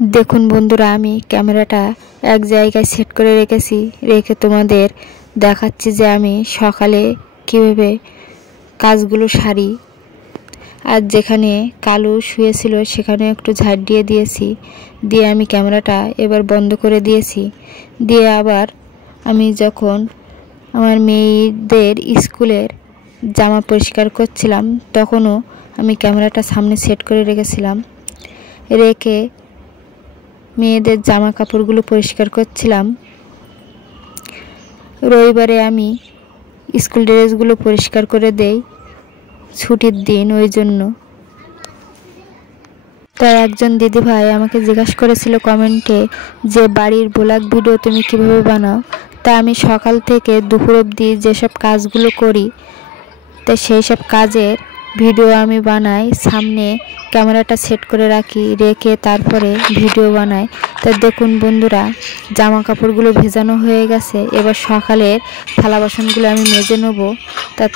দেখুন বন্ধুরা, আমি ক্যামেরাটা এক জায়গায় সেট করে রেখে তোমাদের দেখাচ্ছি যে আমি সকালে কিভাবে কাজগুলো সারি। আর যেখানে কালু শুয়েছিল সেখানে একটু ঝাড় দিয়ে দিয়েছি, দিয়ে আমি ক্যামেরাটা এবার বন্ধ করে দিয়েছি। দিয়ে আবার আমি যখন আমার মেয়েদের স্কুলের জামা পরিষ্কার করছিলাম তখনও আমি ক্যামেরাটা সামনে সেট করে রেখেছিলাম। রেখে মেয়েদের জামা কাপড়গুলো পরিষ্কার করছিলাম। রবিবারে আমি স্কুল ড্রেসগুলো পরিষ্কার করে দেই, ছুটির দিন ওই জন্য। তাই একজন দিদিভাই আমাকে জিজ্ঞাসা করেছিল কমেন্টে যে বাড়ির ব্লগ ভিডিও তুমি কিভাবে বানাও। তা আমি সকাল থেকে দুপুর অবধি যেসব কাজগুলো করি তা সেই সব কাজের ভিডিও আমি বানাই, সামনে ক্যামেরাটা সেট করে রেখে তারপরে ভিডিও বানাই। তা দেখুন বন্ধুরা, জামা কাপড়গুলো ভেজানো হয়ে গেছে। এবার সকালের থালা বাসনগুলো আমি মেজে নেব।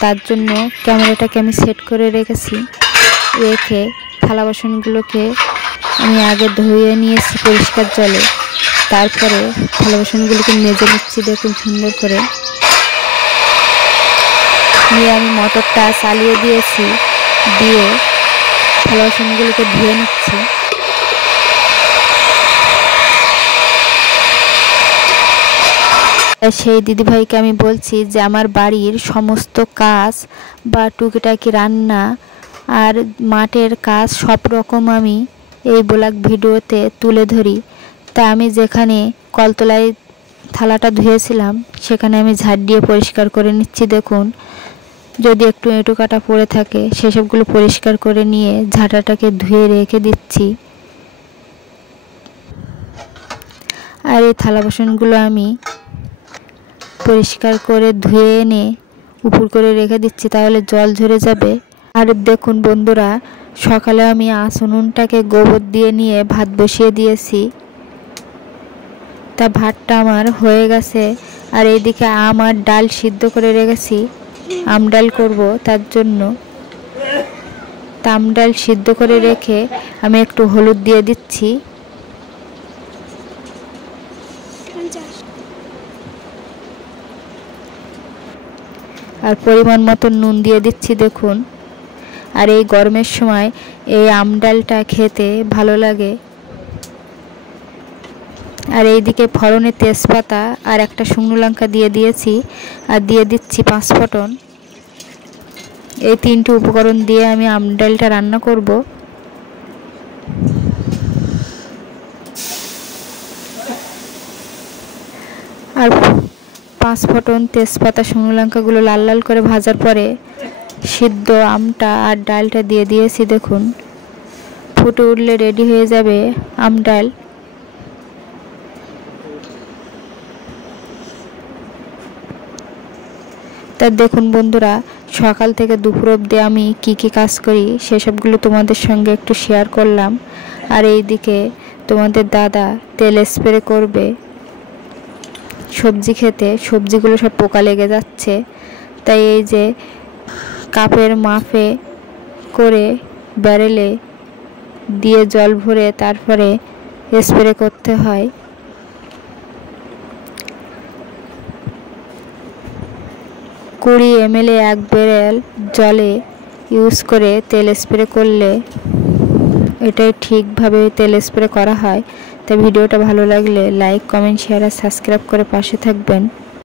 তার জন্য ক্যামেরাটাকে আমি সেট করে রেখে থালা বাসনগুলোকে আমি আগে ধুয়ে নিয়েছি পরিষ্কার জলে, তারপরে থালা বাসনগুলোকে মেজে নিচ্ছি। দেখুন সুন্দর করে নিয়ে আমি মোটরটা চালিয়ে দিয়েছি, দিয়ে থালা বাসনগুলোকে ধুয়ে নিচ্ছি। সেই দিদিভাইকে আমি বলছি যে আমার বাড়ির সমস্ত কাজ বা টুকিটাকি রান্না আর মাঠের কাজ সব রকম আমি এই ব্লগ ভিডিওতে তুলে ধরি। তা আমি যেখানে কলতলায় থালাটা ধুয়েছিলাম সেখানে আমি ঝাড় দিয়ে পরিষ্কার করে নিচ্ছি। দেখুন, যদি একটু এঁটো কাটা পড়ে থাকে সেসবগুলো পরিষ্কার করে নিয়ে ঝাঁটাটাকে ধুয়ে রেখে দিচ্ছি। আর এই থালা বাসনগুলো আমি পরিষ্কার করে ধুয়ে এনে উপর করে রেখে দিচ্ছি, তাহলে জল ঝরে যাবে। আর দেখুন বন্ধুরা, সকালে আমি উনুনটাকে গোবর দিয়ে নিয়ে ভাত বসিয়ে দিয়েছি। তা ভাতটা আমার হয়ে গেছে। আর এইদিকে আম আর ডাল সিদ্ধ করে রেখেছি, আম ডাল করব তার জন্য। তা আম ডাল সিদ্ধ করে রেখে আমি একটু হলুদ দিয়ে দিচ্ছি। আর পরিমাণ মতো নুন দিয়ে দিচ্ছি। দেখুন, আর এই গরমের সময় এই আম ডালটা খেতে ভালো লাগে। আর এইদিকে ফোড়নে তেজপাতা আর একটা শুকনো লঙ্কা দিয়ে দিয়েছি, আর দিয়ে দিচ্ছি 5 ফোঁটন। এই 3টি উপকরণ দিয়ে আমি আম ডালটা রান্না করব। আর 5 ফোঁটন তেজপাতা শুকনো লঙ্কাগুলো লাল লাল করে ভাজার পরে সিদ্ধ আমটা আর ডালটা দিয়ে দিয়েছি। দেখুন, ফুটে উঠলে রেডি হয়ে যাবে আম ডাল। তা দেখুন বন্ধুরা, সকাল থেকে দুপুর অবধি আমি কি কি কাজ করি সেসবগুলো তোমাদের সঙ্গে একটু শেয়ার করলাম। আর এইদিকে তোমাদের দাদা তেল স্প্রে করবে সবজি খেতে, সবজিগুলো সব পোকা লেগে যাচ্ছে। তাই এই যে কাপের মাপে করে ব্যারেলে দিয়ে জল ভরে তারপরে স্প্রে করতে হয়। 20 ml 1 ব্যারেল জলে ইউজ করে তেল স্প্রে করলে এটাই ঠিকভাবে তেল স্প্রে করা হয়। তাই ভিডিওটা ভালো লাগলে লাইক, কমেন্ট, শেয়ার আর সাবস্ক্রাইব করে পাশে থাকবেন।